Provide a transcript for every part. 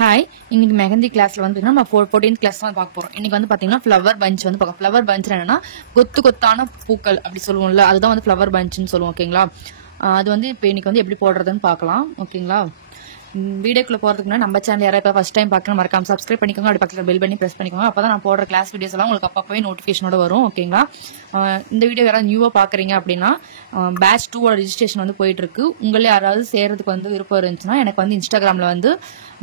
Hi, இன்னைக்கு மெஹந்தி கிளாஸ்ல வந்து நம்ம 14th கிளாஸ் தான் பார்க்க போறோம். இன்னைக்கு வந்து பாத்தீங்கன்னா ஃப்ளவர் பஞ்ச் வந்து பார்க்க. ஃப்ளவர் பஞ்ச் என்னன்னா கொத்து கொத்தான பூக்கள் அப்படி சொல்லுவோம்ல, அதுதான் வந்து ஃப்ளவர் பஞ்ச்னு சொல்லுவோம். ஓகேங்களா? அது வந்து இப்போ இன்னைக்கு வந்து எப்படி போடுறதுன்னு பார்க்கலாம். ஓகேங்களா? வீடியோக்குள்ள போறதுக்கு முன்னாடி நம்ம சேனல் யாராவது ஃபர்ஸ்ட் டைம் பார்க்கணும் மறக்காம சப்ஸ்கிரைப் பண்ணிக்கோங்க. அப்படி பக்கத்துல பெல் பண்ணி பிரஸ் பண்ணிக்கோங்க. அப்பதான் நான் போடுற கிளாஸ் வீடியோஸ் எல்லாம் உங்களுக்கு அப்பப்பவே நோட்டிபிகேஷனோட வரும். ஓகேங்களா? இந்த வீடியோ யாராவது நியூவா பாக்குறீங்க அப்படின்னா பேட்ச் 2 ரெஜிஸ்ட்ரேஷன் வந்து போயிட்டு இருக்கு. உங்களே யாராவது சேர்றதுக்கு வந்து விருப்பம் இருந்துச்சுன்னா எனக்கு வந்து இன்ஸ்டாகிராம்ல வந்து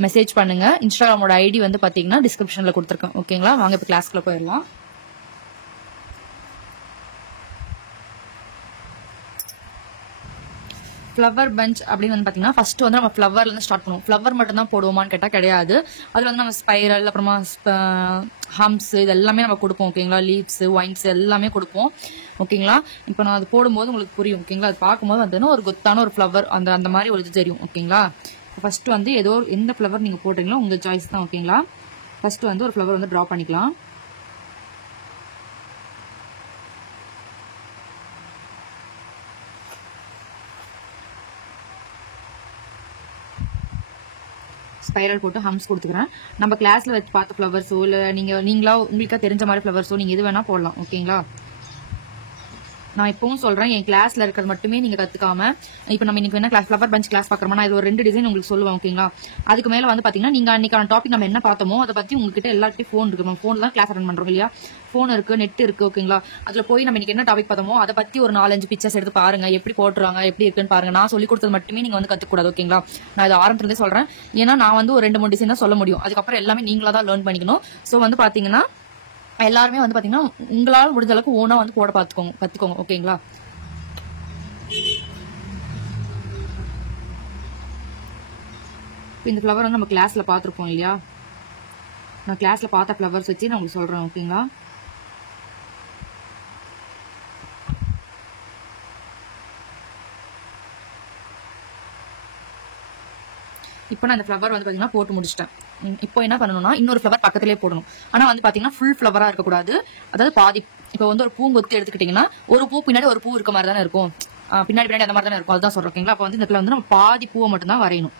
மெசேஜ் பண்ணுங்க. இன்ஸ்டாகிராமோட ஐடி வந்து பாத்தீங்கன்னா டிஸ்கிரிப்ஷன்ல கொடுத்துருக்கேன். ஓகேங்களா? வாங்க இப்ப கிளாஸ்க்குள்ள போயிடலாம். ஃப்ளவர் பஞ்ச் அப்படின்னு வந்து பாத்தீங்கன்னா ஃபர்ஸ்ட் வந்து நம்ம ஃப்ளவர்ல இருந்து ஸ்டார்ட் பண்ணுவோம். ஃப்ளவர் மட்டும் தான் போடுவோமான்னு கேட்டா கிடையாது. அதுல வந்து நம்ம ஸ்பைரல், அப்புறமா ஹம்ஸ், இது எல்லாமே நம்ம கொடுப்போம். ஓகேங்களா? லீவ்ஸ், ஒயின்ஸ் எல்லாமே கொடுப்போம். ஓகேங்களா? இப்போ நான் அது போடும்போது உங்களுக்கு புரியும். ஓகேங்களா? அது பார்க்கும்போது வந்து ஒரு கொத்தான ஒரு ஃப்ளவர் அந்த மாதிரி ஒரு இது தெரியும். ஓகேங்களா? ஃபர்ஸ்ட் வந்து எந்த ஃப்ளவர் நீங்க போடுறீங்களோ உங்க சாய்ஸ் தான். ஓகேங்களா? ஃபர்ஸ்ட் வந்து ஒரு ஃப்ளவர் வந்து டிரா பண்ணிக்கலாம். ஸ்பைரல் போட்டு ஹம்ஸ் கொடுத்துக்கிறேன். நம்ம கிளாஸ்ல வச்சு பார்த்த ஃப்ளவர்ஸோ இல்லை நீங்களா உங்களுக்கு தெரிஞ்ச மாதிரி ஃப்ளவர்ஸோ நீங்க எது வேணா போடலாம். ஓகேங்களா? நான் இப்பவும் சொல்றேன், என் கிளாஸ்ல இருக்கிறது மட்டுமே நீங்க கத்துக்காம, இப்ப நம்ம இன்னைக்கு என்ன கிளாஸ் ஃப்ளவர் பஞ்ச் கிளாஸ் பாக்குறோமா, நான் இது ஒரு 2 டிசைன் உங்களுக்கு சொல்லுவேன். ஓகேங்களா? அதுக்கு மேல வந்து பாத்தீங்கன்னா நீங்க அன்னைக்கான டாபிக் நம்ம என்ன பார்த்தோமோ அதை பத்தி உங்ககிட்ட எல்லாருக்கிட்டையும் ஃபோன் இருக்கு. நம்ம ஃபோன் தான் கிளாஸ் அட்டெண்ட் பண்றோம் இல்லையா? ஃபோன் இருக்கு, நெட் இருக்கு. ஓகேங்களா? அதுல போய் நம்ம இன்னைக்கு என்ன டாபிக் பார்த்தோமோ அதை பத்தி ஒரு 4-5 பிக்சர்ஸ் எடுத்து பாருங்க. எப்படி போட்டுறாங்க, எப்படி இருக்குன்னு பாருங்க. நான் சொல்லி கொடுத்தது மட்டுமே நீங்க வந்து கத்துக்கூடாது. ஓகேங்களா? நான் இது ஆரம்பத்துல இருந்தே சொல்றேன். ஏன்னா நான் வந்து ஒரு 2-3 டிசைன் தான் சொல்ல முடியும். அதுக்கப்புறம் எல்லாமே நீங்களா தான் லேர்ன் பண்ணிக்கணும். சோ வந்து பாத்தீங்கன்னா எல்லாருமே வந்து பாத்தீங்கன்னா உங்களால முடிஞ்ச அளவுக்கு ஓனா வந்து போட கத்துக்கோங்க. ஓகேங்களா? இந்த ஃப்ளவர் வந்து நம்ம கிளாஸ்ல பாத்துருப்போம் இல்லையா? நான் கிளாஸ்ல பார்த்த ஃப்ளவர்ஸ் வச்சு நான் உங்களுக்கு சொல்றேன். ஓகேங்களா? இப்போ நான் இந்த ஃப்ளவர் வந்து பாத்தீங்கன்னா போட்டு முடிச்சிட்டேன். இப்போ என்ன பண்ணணும்னா இன்னொரு ஃப்ளவர் பக்கத்திலே போடணும். ஆனா வந்து பாத்தீங்கன்னா ஃபுல் ஃப்ளவரா இருக்கக்கூடாது. அதாவது பாதி. இப்போ வந்து ஒரு பூங்கொத்து எடுத்துக்கிட்டீங்கன்னா ஒரு பூ பின்னாடி ஒரு பூ இருக்க மாதிரி தானே இருக்கும். பின்னாடி அந்த மாதிரி தானே இருக்கும். அதுதான் சொல்றேன். ஓகேங்களா? அப்போ வந்து இந்த இடத்துல வந்து நம்ம பாதி பூவை மட்டும் தான் வரையணும்.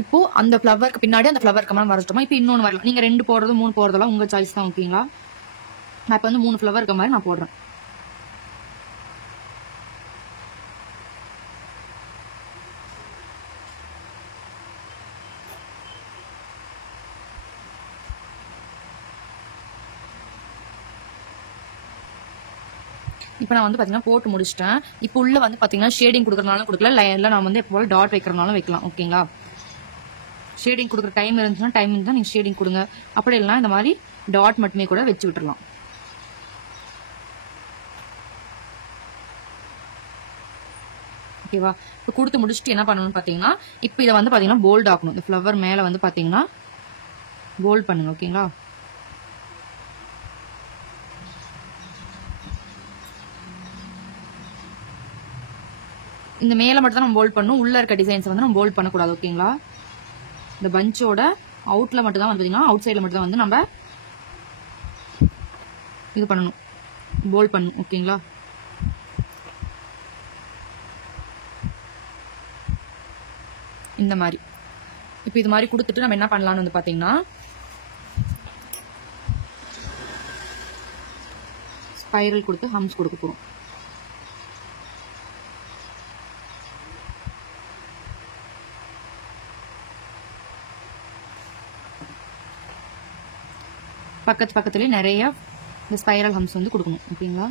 இப்போ அந்த ஃப்ளவருக்கு பின்னாடி அந்த ஃப்ளவருக்கு மாதிரி வரைச்சிட்டோமா? இப்போ இன்னொன்று வரலாம். நீங்க 2 போடுறது 3 போடுறதெல்லாம் உங்க சாய்ஸ் தான். ஓகேங்களா? நான் இப்போ வந்து 3 ஃப்ளவர் இருக்க மாதிரி நான் போடுறேன். இப்போ நான் வந்து பாத்தீங்கன்னா போட்டு முடிச்சிட்டேன். இப்போ உள்ள வந்து பாத்தீங்கன்னா ஷேடிங் கொடுக்கறதுனாலும் கொடுக்கல, லைன்ல நான் வந்து எப்போ டாட் வைக்கிறதுனாலும் வைக்கலாம். ஓகேங்களா? ஷேடிங் கொடுக்குற டைம் இருந்துச்சுன்னா நீங்க ஷேடிங் கொடுங்க. அப்படி இல்லைன்னா இந்த மாதிரி டாட் மட்டுமே கூட வச்சு விட்டுறலாம். ஓகேவா? இப்போ கொடுத்து முடிச்சுட்டு என்ன பண்ணணும்னு பாத்தீங்கன்னா இப்போ இதை வந்து பாத்தீங்கன்னா போல்ட் ஆகணும். இந்த ஃப்ளவர் மேல வந்து பாத்தீங்கன்னா போல்ட் பண்ணுங்க. ஓகேங்களா? இந்த மேல மட்டும் தான் நம்ம போல்ட் பண்ணணும். உள்ள இருக்க டிசைன்ஸ் வந்து நம்ம போல்ட் பண்ணக்கூடாது. ஓகேங்களா? இந்த பஞ்சோட அவுட்ல மட்டும் தான் வந்து பாத்தீங்கன்னா அவுட் சைட்ல மட்டும் தான் வந்து நம்ம இது பண்ணணும், போல்ட் பண்ணணும். ஓகேங்களா? இந்த மாதிரி இப்போ இது மாதிரி கொடுத்துட்டு நம்ம என்ன பண்ணலாம்னு வந்து பாத்தீங்கன்னா ஸ்பைரல் கொடுத்து ஹம்ஸ் கொடுக்க போறோம். பக்கத்துலயே நிறைய இந்த ஸ்பைரல் ஹம்ஸ் வந்து கொடுக்கணும். ஓகேங்களா?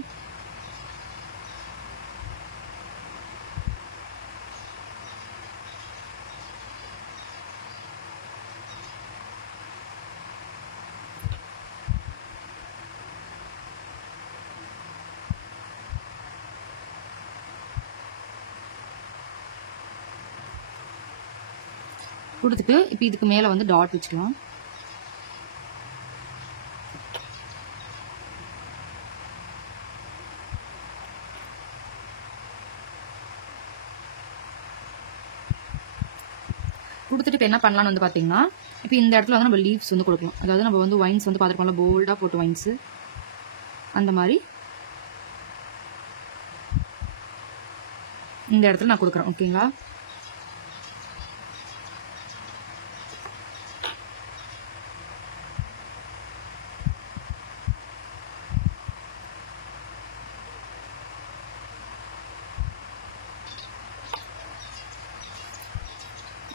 கொடுத்துட்டு இப்போ இதுக்கு மேலே வந்து டாட் வச்சுக்கலாம். கொடுத்துட்டு இப்போ என்ன பண்ணலாம்னு வந்து பார்த்தீங்கன்னா, இப்போ இந்த இடத்துல வந்து நம்ம லீவ்ஸ் வந்து கொடுக்கலாம். அதாவது நம்ம வந்து வைன்ஸ் வந்து பார்த்துருக்கோம்ல, போல்டாக போட்டு வைன்ஸு அந்த மாதிரி இந்த இடத்துல நான் கொடுக்குறேன். ஓகேங்களா?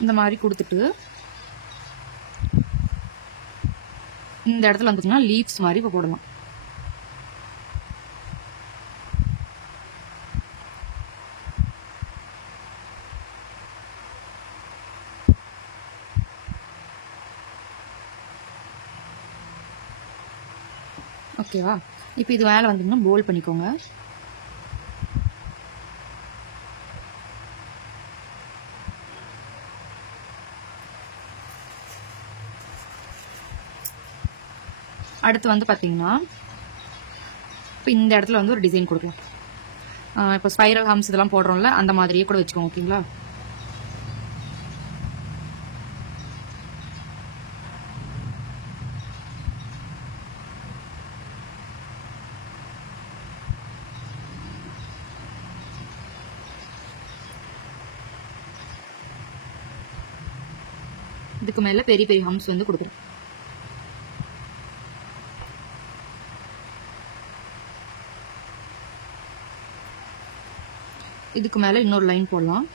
இந்த மாதிரி கொடுத்துட்டு இந்த இடத்துல வந்துச்சுன்னா லீவ்ஸ் மாதிரி இப்போ போடலாம். ஓகேவா? இப்போ இது மேலே வந்தீங்கன்னா போல் பண்ணிக்கோங்க. அடுத்து வந்து பார்த்தீங்கன்னா, இப்போ இந்த இடத்துல வந்து ஒரு டிசைன் கொடுக்கலாம். இப்போ ஸ்பைரல் ஹம்ஸ் இதெல்லாம் போடுறோம்ல, அந்த மாதிரியே கூட வச்சுக்கோங்க. ஓகேங்களா? இதுக்கு மேலே பெரிய பெரிய ஹம்ஸ் வந்து கொடுக்குறோம். இதுக்கு மேலே இன்னொரு லைன் போடலாம்.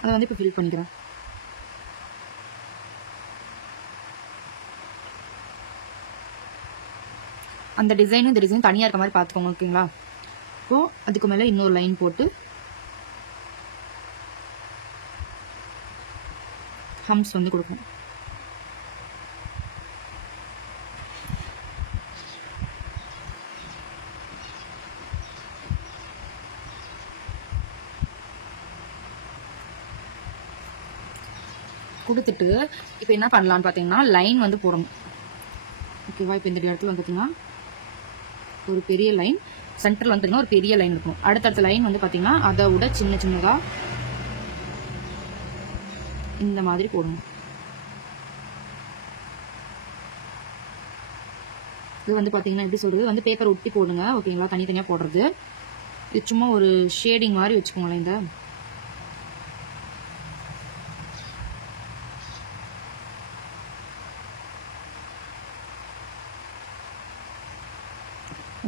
அதை வந்து இப்போ ஃபில் பண்ணிக்கிறேன். அந்த டிசைனும் இந்த டிசைன் தனியாக இருக்க மாதிரி பார்த்துக்கோங்க. ஓகேங்களா? இப்போ அதுக்கு மேலே இன்னொரு லைன் போட்டு ஹம்ஸ் வந்து கொடுக்கணும். கொடுத்துட்டு இப்போ என்ன பண்ணலான்னு பார்த்தீங்கன்னா, லைன் வந்து போடணும். ஓகேவா? இப்போ இந்த இடத்துல வந்து பார்த்தீங்கன்னா ஒரு பெரிய லைன், சென்டரில் வந்து பார்த்தீங்கன்னா ஒரு பெரிய லைன் இருக்கும். அடுத்தடுத்த லைன் வந்து பார்த்தீங்கன்னா அதை விட சின்ன சின்னதாக இந்த மாதிரி போடணும். இது வந்து பார்த்தீங்கன்னா எப்படி சொல்கிறது, வந்து பேப்பர் ஒட்டி போடுங்க. ஓகேங்களா? தனித்தனியாக போடுறது இது சும்மா ஒரு ஷேடிங் மாதிரி வச்சுக்கோங்களேன். இந்த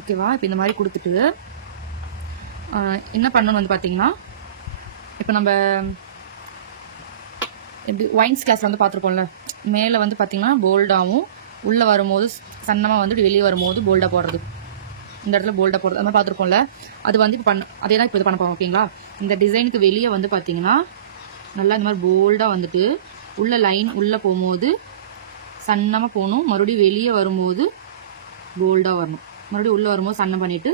ஓகேவா? இப்போ இந்த மாதிரி கொடுத்துட்டு என்ன பண்ணணும் வந்து பார்த்தீங்கன்னா, இப்போ நம்ம எப்படி ஒயின்ஸ் கிளாஸில் வந்து பார்த்துருப்போம்ல, மேலே வந்து பார்த்தீங்கன்னா போல்டாகவும் உள்ளே வரும்போது சன்னமாக வந்து வெளியே வரும்போது போல்டாக போடுறது, இந்த இடத்துல போல்டாக போடுறது அந்த மாதிரி பார்த்துருப்போம்ல. அது வந்து இப்போ அதே தான் இப்போ இது பண்ண போகிறோம். ஓகேங்களா? இந்த டிசைனுக்கு வெளியே வந்து பார்த்தீங்கன்னா நல்லா இந்த மாதிரி போல்டாக வந்துட்டு உள்ள லைன் உள்ளே போகும்போது சன்னமாக போகணும், மறுபடியும் வெளியே வரும்போது போல்டாக வரணும், மறுபடியும் உள்ளே வரும்போது சன்னம் பண்ணிவிட்டு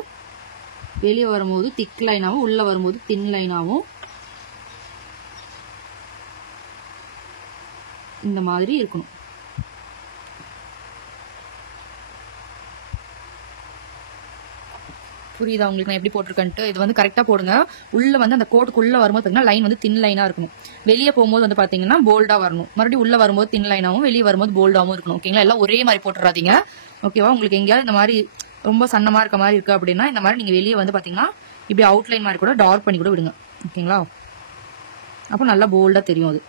வெளியே வரும்போது திக் லைனாகவும் உள்ளே வரும்போது தின் லைனாகவும் இந்த மாதிரி இருக்கணும். புரியுதா உங்களுக்கு நான் எப்படி போட்டிருக்கேன்ட்டு? இது வந்து கரெக்டாக போடுங்க. உள்ளே வந்து அந்த கோட்டுக்குள்ளே வரும்போது பார்த்தீங்கன்னா லைன் வந்து தின் லைனாக இருக்கணும். வெளியே போகும்போது வந்து பார்த்தீங்கன்னா போல்டாக வரணும், மறுபடியும் உள்ளே வரும்போது தின் லைனாகவும் வெளியே வரும்போது போல்டாகவும் இருக்கணும். ஓகேங்களா? எல்லாம் ஒரே மாதிரி போட்டுறாதீங்க. ஓகேவா? உங்களுக்கு எங்கேயாவது இந்த மாதிரி ரொம்ப சன்னமாக இருக்க மாதிரி இருக்குது அப்படின்னா இந்த மாதிரி நீங்கள் வெளியே வந்து பார்த்தீங்கன்னா இப்படி அவுட்லைன் மாதிரி கூட டார்க் பண்ணி கூட விடுங்க. ஓகேங்களா? அப்போ நல்லா போல்டாக தெரியும். அது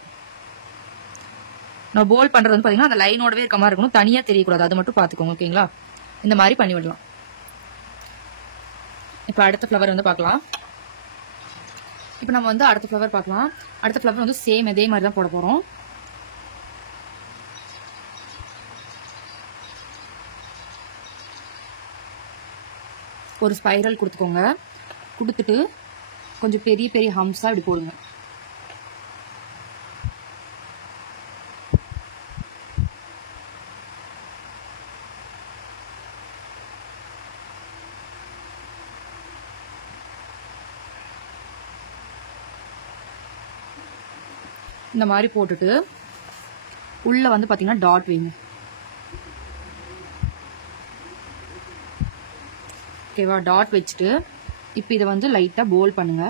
நம்ம போல்ட் பண்ணுறது வந்து பார்த்தீங்கன்னா அந்த லைனோடவே இருக்க மாதிரி இருக்கணும், தனியாக தெரியக்கூடாது. அது மட்டும் பார்த்துக்கோங்க. ஓகேங்களா? இந்த மாதிரி பண்ணி விடலாம். இப்போ அடுத்த ஃப்ளவர் வந்து பார்க்கலாம். இப்போ நம்ம வந்து அடுத்த ஃப்ளவர் பார்க்கலாம். அடுத்த ஃப்ளவர் வந்து சேம் இதே மாதிரி தான் போட போகிறோம். ஒரு ஸ்பைரல் கொடுத்துக்கோங்க. கொடுத்துட்டு கொஞ்சம் பெரிய பெரிய ஹம்ஸாக இப்படி போடுங்க. இந்த மாதிரி போட்டுட்டு உள்ள வந்து பாத்தீங்கன்னா டாட் வைங்க. ஓகேவா? டாட் வச்சுட்டு இப்போ இதை வந்து லைட்டா போல் பண்ணுங்க.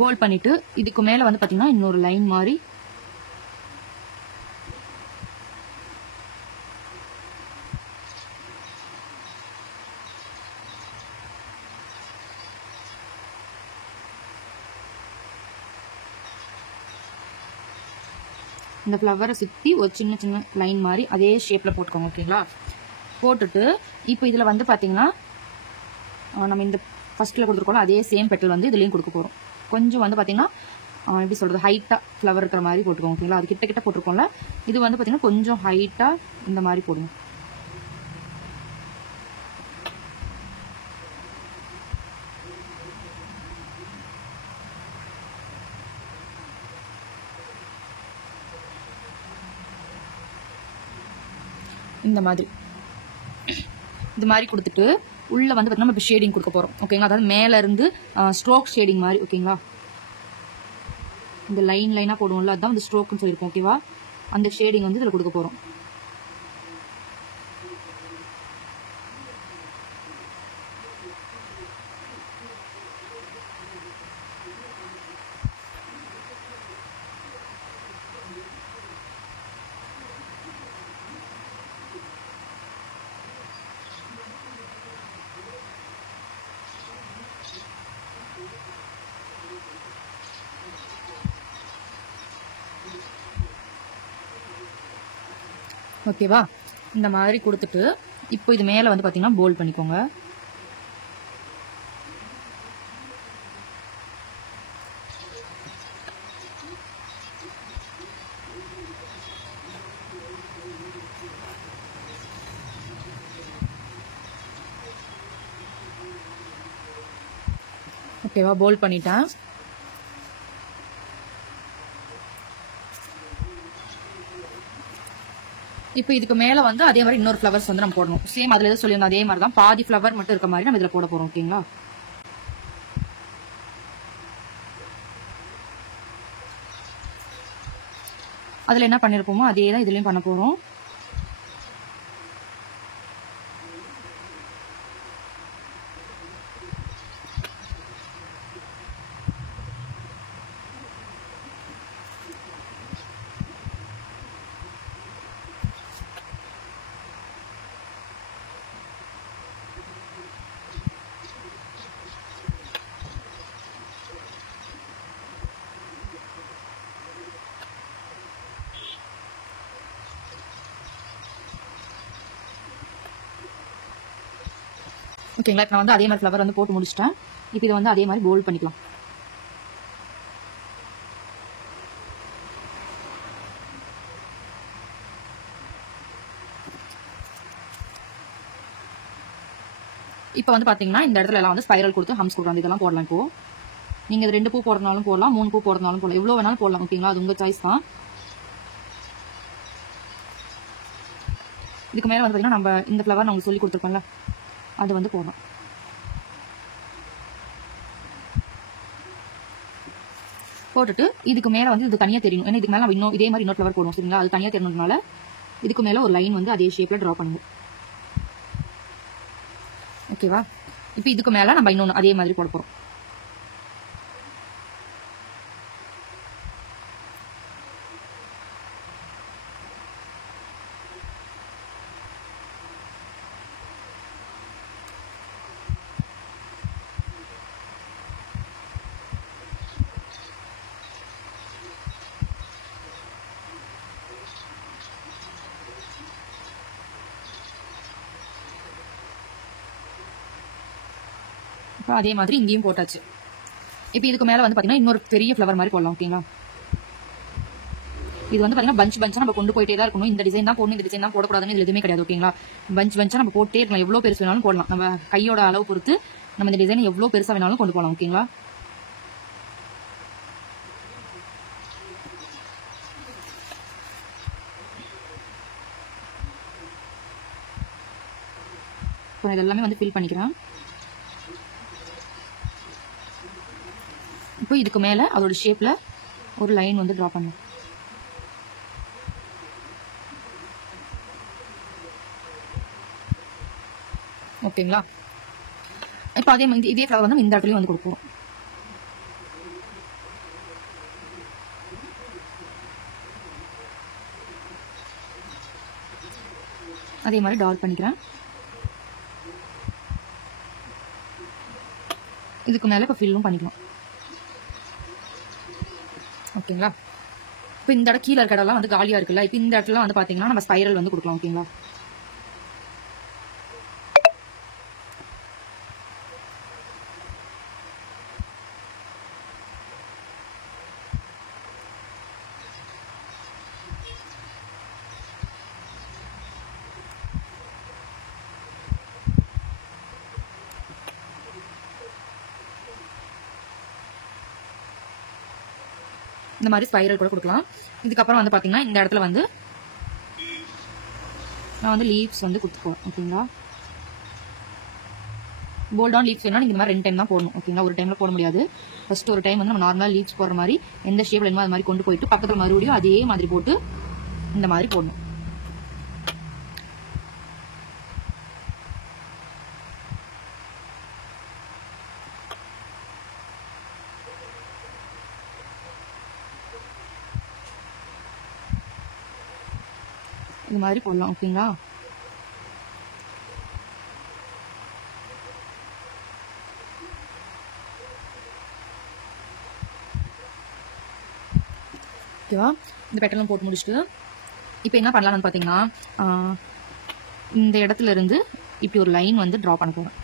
போல் பண்ணிட்டு இதுக்கு மேல வந்து பாத்தீங்கன்னா இன்னொரு லைன் மாதிரி இந்த ஃப்ளவரை சுற்றி ஒரு சின்ன சின்ன லைன் மாதிரி அதே ஷேப்ல போட்டுக்கோங்க. ஓகேங்களா? போட்டுட்டு இப்போ இதுல வந்து பாத்தீங்கன்னா நம்ம இந்த ஃபர்ஸ்ட்ல கொடுத்துருக்கோம் அதே சேம் பெட்டல் வந்து இதுலயும் கொடுக்க போறோம். கொஞ்சம் வந்து பாத்தீங்கன்னா எப்படி சொல்றது, ஹைட்டா ஃப்ளவர் இருக்கிற மாதிரி போட்டுக்கோங்க. ஓகேங்களா? அது கிட்ட கிட்ட போட்டிருக்கோம்ல, இது வந்து பாத்தீங்கன்னா கொஞ்சம் ஹைட்டா இந்த மாதிரி போடுங்க. இந்த மாதிரி இது மாதிரி கொடுத்துட்டு உள்ள வந்து பாத்தீங்கன்னா நம்ம ஷேடிங் கொடுக்க போறோம். ஓகேங்களா? அதாவது மேல இருந்து ஸ்ட்ரோக் ஷேடிங் மாதிரி. ஓகேங்களா? இந்த லைன் லைனா போடுவோம்ல, அதான் வந்து ஸ்ட்ரோக்னு சொல்லியிருக்கோம். ஓகேவா? அந்த ஷேடிங் வந்து இதுல கொடுக்க போறோம். ஓகேவா? இந்த மாதிரி கொடுத்துட்டு இப்போ இது மேல வந்து பாத்தீங்கன்னா போல்ட் பண்ணிக்கோங்க. ஓகேவா? போல்ட் பண்ணிட்டேன். இப்போ இதுக்கு மேல வந்து அதே மாதிரி இன்னொரு ஃப்ளவர்ஸ் வந்து நம்ம போடணும். சேம் அதுல எது சொல்லியிருந்தோம் அதே மாதிரி தான், பாதி ஃப்ளவர் மட்டும் இருக்க மாதிரி நம்ம இதுல போட போறோம். ஓகேங்களா? அதுல என்ன பண்ணிருப்போமோ அதே தான் இதுலயும் பண்ண போறோம். ஓகேங்களா? இப்போ நான் வந்து அதே மாதிரி ஃப்ளவர் வந்து போட்டு முடிச்சிட்டேன். இப்போ இதை வந்து அதே மாதிரி போல்ட் பண்ணிக்கலாம். இப்போ வந்து பாத்தீங்கன்னா இந்த இடத்துல எல்லாம் வந்து ஸ்பைரல் கொடுத்து ஹம்ஸ் கொடுக்குறாங்க. இதெல்லாம் போடலாம். இப்போ நீங்க 2 பூ போடுறதுனாலும் போடலாம், 3 பூ போடுறதுனாலும் போடலாம், எவ்வளவு வேணாலும் போடலாம். ஓகேங்களா? அது உங்க சாய்ஸ் தான். இதுக்கு மேல வந்து பாத்தீங்கன்னா நம்ம இந்த ஃப்ளவர் நான் சொல்லி கொடுத்துருப்போம்ல, அது வந்து போடலாம். போட்டுட்டு இதுக்கு மேல வந்து இது தனியா தெரியணும். ஏன்னா இதுக்கு மேல நம்ம இன்னும் இதே மாதிரி இன்னொரு ஃப்ளவர் போடுவோம். சரிங்களா? அது தனியா தெரியணும்னால இதுக்கு மேல ஒரு லைன் வந்து அதே ஷேப்ல டிரா பண்ணுங்க. ஓகேவா? இப்போ இதுக்கு மேல நம்ம இன்னொன்னு அதே மாதிரி போட போறோம். அதே மாதிரி இங்கேயும் போட்டாச்சு. இப்போ இதுக்கு மேல வந்து பாத்தீங்கன்னா இன்னொரு பெரிய ஃப்ளவர் மாதிரி போடலாம். ஓகேங்களா? இது வந்து பாத்தீங்கன்னா பஞ்ச் பஞ்சா நம்ம கொண்டு போயிட்டே தான் இருக்கணும். இந்த டிசைன் தான் போடணும், இந்த டிசைன் தான் போடக்கூடாதுன்னு இது எதுவுமே கிடையாது. ஓகேங்களா? பஞ்ச் பஞ்சா நம்ம போட்டே இருக்கலாம். எவ்வளவு பெருசு வேணாலும் போடலாம். நம்ம கையோட அளவு பொறுத்து நம்ம இந்த டிசைன் எவ்வளவு பெருசா வேணாலும் கொண்டு போகலாம். ஓகேங்களா? ஸோ இது எல்லாமே வந்து ஃபில் பண்ணிக்கிறேன். இப்போ இதுக்கு மேலே அதோட ஷேப்பில் ஒரு லைன் வந்து ட்ரா பண்ணும். ஓகேங்களா? இப்போ அதே மாதிரி இதே ஃப்ளவர் வந்து இந்த இடத்துலையும் வந்து கொடுப்போம். அதே மாதிரி டார்க் பண்ணிக்கிறேன். இதுக்கு மேலே இப்போ ஃபில்லும் பண்ணிக்கலாம். ஓகேங்களா? இப்போ இந்த இடம் கீழே இருக்க இடம்லாம் வந்து காலியாக இருக்குல்ல, இப்போ இந்த இடத்துல வந்து பார்த்தீங்கன்னா நம்ம ஸ்பைரல் வந்து கொடுக்கலாம். ஓகேங்களா? இந்த மாதிரி ஸ்பைரல் கூட கொடுக்கலாம். இதுக்கப்புறம் வந்து பார்த்தீங்கன்னா இந்த இடத்துல வந்து நான் வந்து லீவ்ஸ் வந்து கொடுத்துக்குவேன். ஓகேங்களா? போல்ட் ஆன் லீவ்ஸ் வேணா நீங்கள் இந்த மாதிரி 2 டைம் தான் போடணும். ஓகேங்களா? ஒரு டைமில் போட முடியாது. ஃபர்ஸ்ட் ஒரு டைம் வந்து நம்ம நார்மலாக லீவ்ஸ் போடுற மாதிரி எந்த ஷேப்ல வேணுமோ அது மாதிரி கொண்டு போயிட்டு பக்கத்தில் மறுபடியும் அதே மாதிரி போட்டு இந்த மாதிரி போடணும். இது மாதிரி போடலாம். ஓகேங்களா? ஓகேவா? இந்த பெட்டலும் போட்டு முடிச்சுட்டு இப்போ என்ன பண்ணலாம்னு பார்த்தீங்கன்னா இந்த இடத்துல இருந்து இப்படி ஒரு லைன் வந்து ட்ரா பண்ண போகிறேன்.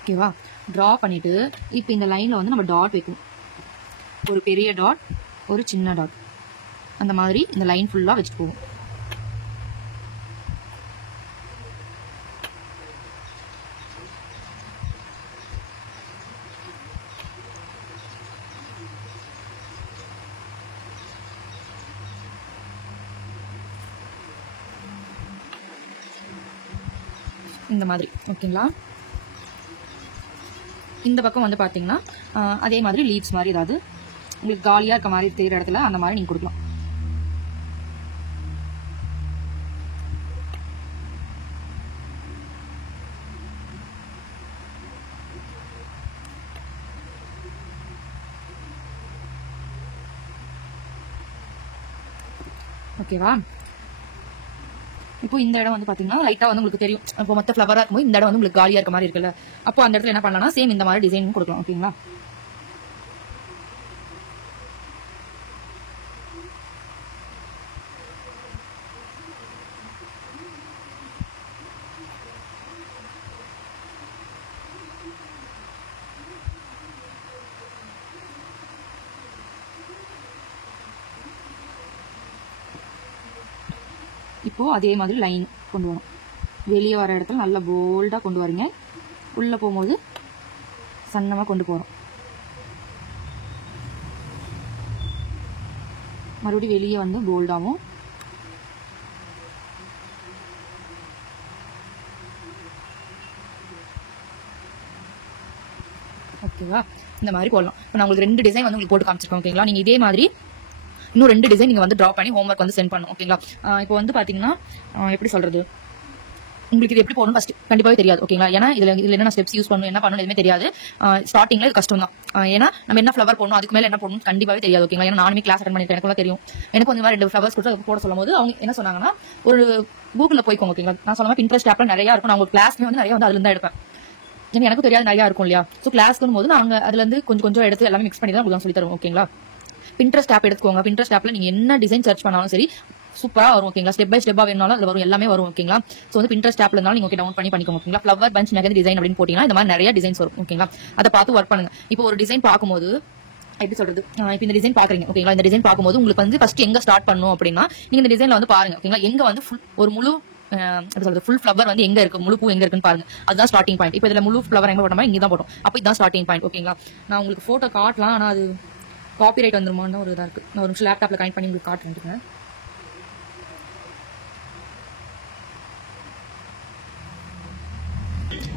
ஓகேவா? ட்ரா பண்ணிவிட்டு இப்போ இந்த லைனில் வந்து நம்ம டாட் வைக்கணும். ஒரு பெரிய டாட், ஒரு சின்ன டாட், அந்த மாதிரி இந்த லைன் ஃபுல்லாக வச்சுட்டு போவோம். இந்த மாதிரி. ஓகேங்களா? இந்த பக்கம் வந்து பார்த்தீங்கன்னா அதே மாதிரி லீவ்ஸ் மாதிரி ஏதாவது உங்களுக்கு காலியாக இருக்க மாதிரி தெரிகிற இடத்துல அந்த மாதிரி நீங்கள் கொடுக்கலாம். ஓகேவா? இப்போ இந்த இடம் வந்து பார்த்தீங்கன்னா லைட்டாக வந்து உங்களுக்கு தெரியும். இப்போ மொத்த ஃப்ளவராக இருக்கும்போது இந்த இடம் வந்து உங்களுக்கு காலியாக இருக்க மாதிரி இருக்குல்ல, அப்போ அந்த இடத்துல என்ன பண்ணலாம்னா சேம் இந்த மாதிரி டிசைன் கொடுக்கலாம். ஓகேங்களா? இப்போ அதே மாதிரி லைன் கொண்டு வரும். வெளியே வர இடத்துல நல்லா போல்டாக கொண்டு வரீங்க. உள்ளே போகும்போது சன்னமாக கொண்டு போகிறோம். மறுபடியும் வெளியே வந்து போல்டாகவும் ஓகேவா? இந்த மாதிரி போடலாம். இப்போ நான் உங்களுக்கு 2 டிசைன் வந்து உங்களுக்கு போட்டு காமிச்சிருக்கேன். ஓகேங்களா? நீங்கள் இதே மாதிரி இன்னும் 2 டிசைன் நீங்கள் வந்து ட்ரா பண்ணி ஹோம்ஒர்க் வந்து சென்ட் பண்ணணும். ஓகேங்களா? இப்போ வந்து பார்த்தீங்கன்னா எப்படி சொல்கிறது, உங்களுக்கு இது எப்படி போகணும் ஃபர்ஸ்ட் கண்டிப்பாகவே தெரியாது. ஓகேங்களா? ஏன்னா இதில் என்ன ஸ்டெப்ஸ் யூஸ் பண்ணணும், என்ன பண்ணணும் எதுவுமே தெரியாது. ஸ்டார்டிங்கில் இது கஷ்டம் தான். ஏன்னா நம்ம என்ன ஃப்ளவர் போடணும், அதுக்கு மேலே என்ன போடணும் கண்டிப்பாகவே தெரியாது. ஓகேங்களா? ஏன்னா நானுமே கிளாஸ் அட்டன் பண்ணிட்டேன், எனக்குலாம் தெரியும். எனக்கு வந்து மாதிரி 2 ஃப்ளவர்ஸ் கொடுத்து போட சொல்லும் போது அவங்க என்ன சொன்னாங்கன்னா ஒரு கூகுளில் போய்க்கோங்க. ஓகேங்களா? நான் சொல்லுவேன் Pinterest ஆப்ல நிறையா இருக்கும். நான் உங்களுக்கு கிளாஸ்லேயே வந்து நிறைய வந்து அதுல தான் எடுப்பேன். ஏன்னா எனக்கு தெரியாது நிறையா இருக்கும் இல்லையா? ஸோ கிளாஸ்க்கும் போது நாங்கள் அதுலேருந்து கொஞ்சம் எடுத்து எல்லாமே மிக்ஸ் பண்ணி தான் உங்களுக்கு சொல்லி தருவோம். ஓகேங்களா? Pinterest ஆப் எடுத்துக்கோங்க. Pinterest ஆப்ல நீங்க என்ன டிசைன் சர்ச் பண்ணாலும் சரி சூப்பரா வரும். ஓகேங்களா? ஸ்டெப் பை ஸ்டெப்பா வேணாலும் அதுல வரும், எல்லாமே வரும். ஓகேங்களா? சோ வந்து Pinterest ஆப்ல இருந்தாலும் நீங்க டவுன் பண்ணிக்கோங்க. ஓகேங்களா? ஃப்ளவர் பஞ்ச் மெகந்தி டிசைன் அப்படின்னு போட்டீங்கன்னா இந்த மாதிரி நிறைய டிசைன்ஸ் வரும். ஓகேங்களா? அதை பார்த்து ஒர்க் பண்ணுங்க. இப்போ ஒரு டிசைன் பார்க்கும்போது எப்படி சொல்றது, இப்போ இந்த டிசைன் பாக்குறீங்க. ஓகேங்களா? இந்த டிசைன் பார்க்கும்போது உங்களுக்கு வந்து ஃபர்ஸ்ட் எங்க ஸ்டார்ட் பண்ணணும் அப்படின்னா நீங்க இந்த டிசைன்ல வந்து பாருங்க. ஓகேங்களா? எங்க வந்து ஒரு முழு ஃபுல் ஃப்ளவர் வந்து எங்க இருக்கு, முழு பூ எங்க இருக்குன்னு பாருங்க. அதுதான் ஸ்டார்டிங் பாயிண்ட். இப்போ இதுல முழு ஃப்ளவர் எங்க போட்டோமா இங்க தான் போட்டோம். அப்போ இதுதான் ஸ்டார்டிங் பாயிண்ட். ஓகேங்களா? நான் உங்களுக்கு போட்டோ காட்டலாம், ஆனா அது காப்பிரைட் வந்துருமான்னு ஒரு இதாக இருக்கு. நான் ஒரு நிமிஷம் லேப்டாப்ல கனெக்ட் பண்ணி உங்களுக்கு காட்டுறேன்.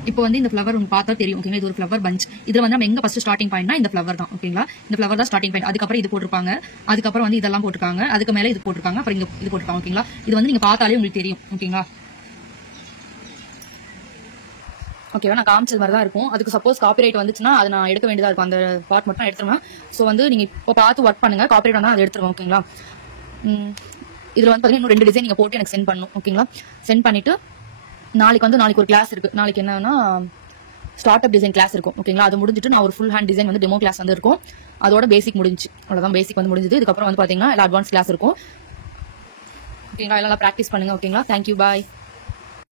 இப்போ வந்து இந்த ஃப்ளவர் உங்களுக்கு பார்த்தா தெரியும் ஓகேங்களா, இது ஒரு ஃப்ளவர் பஞ்ச். இதுல வந்து நம்ம எங்க ஃபர்ஸ்ட் ஸ்டார்டிங் பாயிண்ட்னா இந்த ஃப்ளவர் தான் ஓகேங்களா, இந்த ஃப்ளவர் தான் ஸ்டார்டிங் பாயிண்ட். அதுக்கப்புறம் இது போட்டிருப்பாங்க, அதுக்கப்புறம் வந்து இதெல்லாம் போட்டிருக்காங்க, அதுக்கு மேல இது போட்டிருக்காங்க, அப்புறம் இங்க இது போட்டிருக்காங்க ஓகேங்களா. இது வந்து நீங்க பார்த்தாலே உங்களுக்கு தெரியும் ஓகேங்களா. ஓகேவா, நான் காமிச்சது மாதிரி தான் இருக்கும். அதுக்கு சப்போஸ் காப்பிரைட் வந்துச்சுன்னா அது நான் எடுக்க வேண்டியதா இருக்கும், அந்த பார்ட் மட்டும் எடுத்துருவேன். ஸோ வந்து நீங்க இப்போ பார்த்து ஒர்க் பண்ணுங்க, காப்பிரைட் வந்தால் அதை எடுத்துருவோம் ஓகேங்களா. இதுல வந்து பாத்தீங்கன்னா இன்னும் 2 டிசைன் நீங்க போட்டு எனக்கு சென்ட் பண்ணணும் ஓகேங்களா. சென்ட் பண்ணிட்டு நாளைக்கு ஒரு கிளாஸ் இருக்கு. நாளைக்கு என்னன்னா ஸ்டார்ட் அப் டிசைன் கிளாஸ் இருக்கும் ஓகேங்களா. அது முடிஞ்சிட்டு நான் ஒரு ஃபுல் ஹேண்ட் டிசைன் வந்து டெமோ கிளாஸ் வந்து இருக்கும். அதோட பேசிக் முடிஞ்சு, அவ்வளவுதான். பேசிக் வந்து முடிஞ்சது. இதுக்கப்புறம் வந்து பாத்தீங்கன்னா எல்லாம் அட்வான்ஸ் கிளாஸ் இருக்கும் ஓகேங்களா. எல்லாம் ப்ராக்டிஸ் பண்ணுங்க ஓகேங்களா. தேங்க்யூ, பாய்.